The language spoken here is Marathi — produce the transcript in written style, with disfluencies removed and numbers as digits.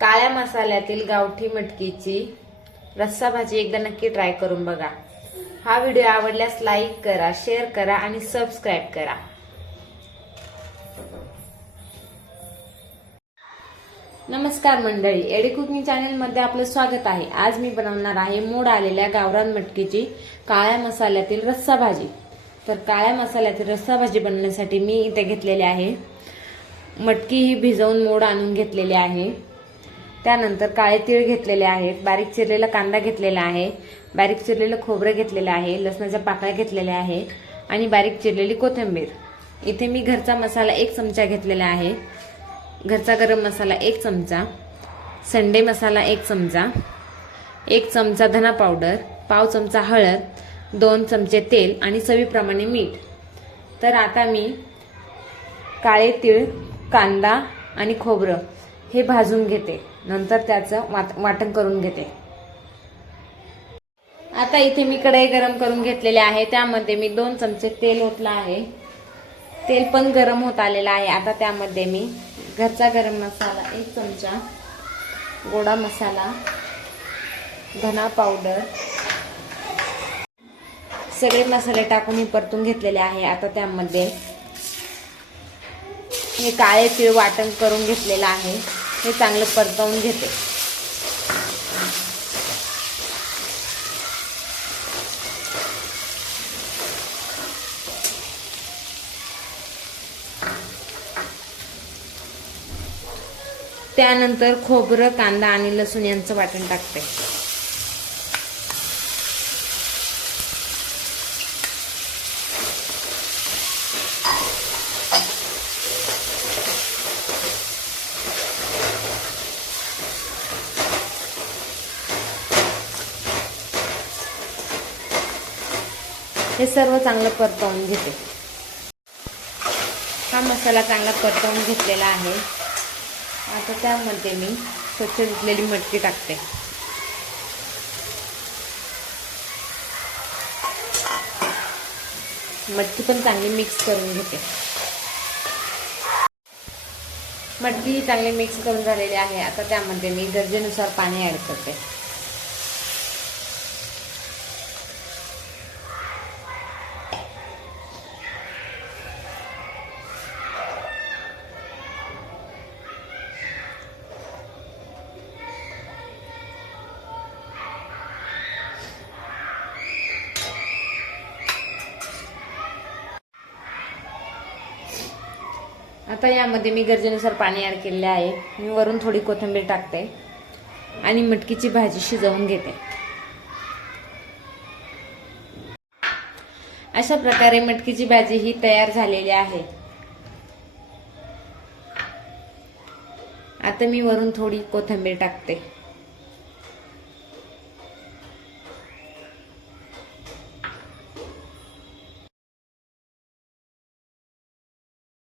काळ्या मसाल्यातील गावठी मटकीची रस्सा भाजी एकदा नक्की ट्राय करून बघा। हा व्हिडिओ आवडल्यास लाईक करा, शेअर करा आणि सबस्क्राइब करा। नमस्कार मंडळी, एडी कुकिंग चॅनल मध्ये आपलं स्वागत आहे। आज मी बनवणार आहे मोड आलेल्या गावरान मटकीची काळ्या मसाल्यातील रस्सा भाजी। तर काळ्या मसाल्यातील रस्सा भाजी बनवण्यासाठी मी इथे घेतलेले आहे मटकी ही भिजवून मोड आणून घेतलेले आहे। त्यानंतर काळे तीळ घेतलेले आहेत, बारीक चिरलेला कांदा घेतलेला आहे, बारीक चिरलेलं खोबरं घेतलेलं आहे, लसणाच्या पाकळ्या घेतलेल्या आहे आणि बारीक चिरलेली कोथिंबीर। इथे मी घरचा मसाला 1 चमचा घेतलेला आहे, घरचा गरम मसाला 1 चमचा, संडे मसाला 1 चमचा, 1 चमचा धना पावडर, पाव चमचा हळद, 2 चमचे तेल आणि चवीप्रमाणे मीठ। तर आता मी काळे तीळ, कांदा आणि खोबरं हे भाजून घेते, नंतर त्याचं वाटण करून घेते। आता इथे मी कढई गरम करून घेतलेले आहे, त्यामध्ये मी 2 चमचे तेल ओतलं आहे। तेल पण गरम होत आलेलं आहे। आता त्यामध्ये मी घरचा गरम मसाला 1 चमचा, गोडा मसाला, धना पावडर, सगळे मसाले टाकून परतून घेतलेले आहे। आता त्यामध्ये हे काळे तीळ वाटण करून घेतलेलं आहे, हे चांगलं परतवून घेते। त्यानंतर खोबरं, कांदा आणि लसूण यांचं वाटण टाकते। हे सर्व चांगलं परतवून घेते। हा मसाला चांगला परतवून घेतलेला आहे। आता त्यामध्ये मी स्वच्छ धुतलेली मटकी टाकते। मटकी पण चांगली मिक्स करून घेते। मटकी चांगली मिक्स करून झालेली आहे। आता त्यामध्ये मी गरजेनुसार पाणी ऍड करते। आता यामध्ये मी गरजेनुसार पाणी ऍड केलेले आहे। मी वरून थोडी कोथिंबीर टाकते आणि मटकीची भाजी शिजवून घेते। अशा प्रकारे मटकीची भाजी ही तयार झालेली आहे। आता मी वरून थोडी कोथिंबीर टाकते।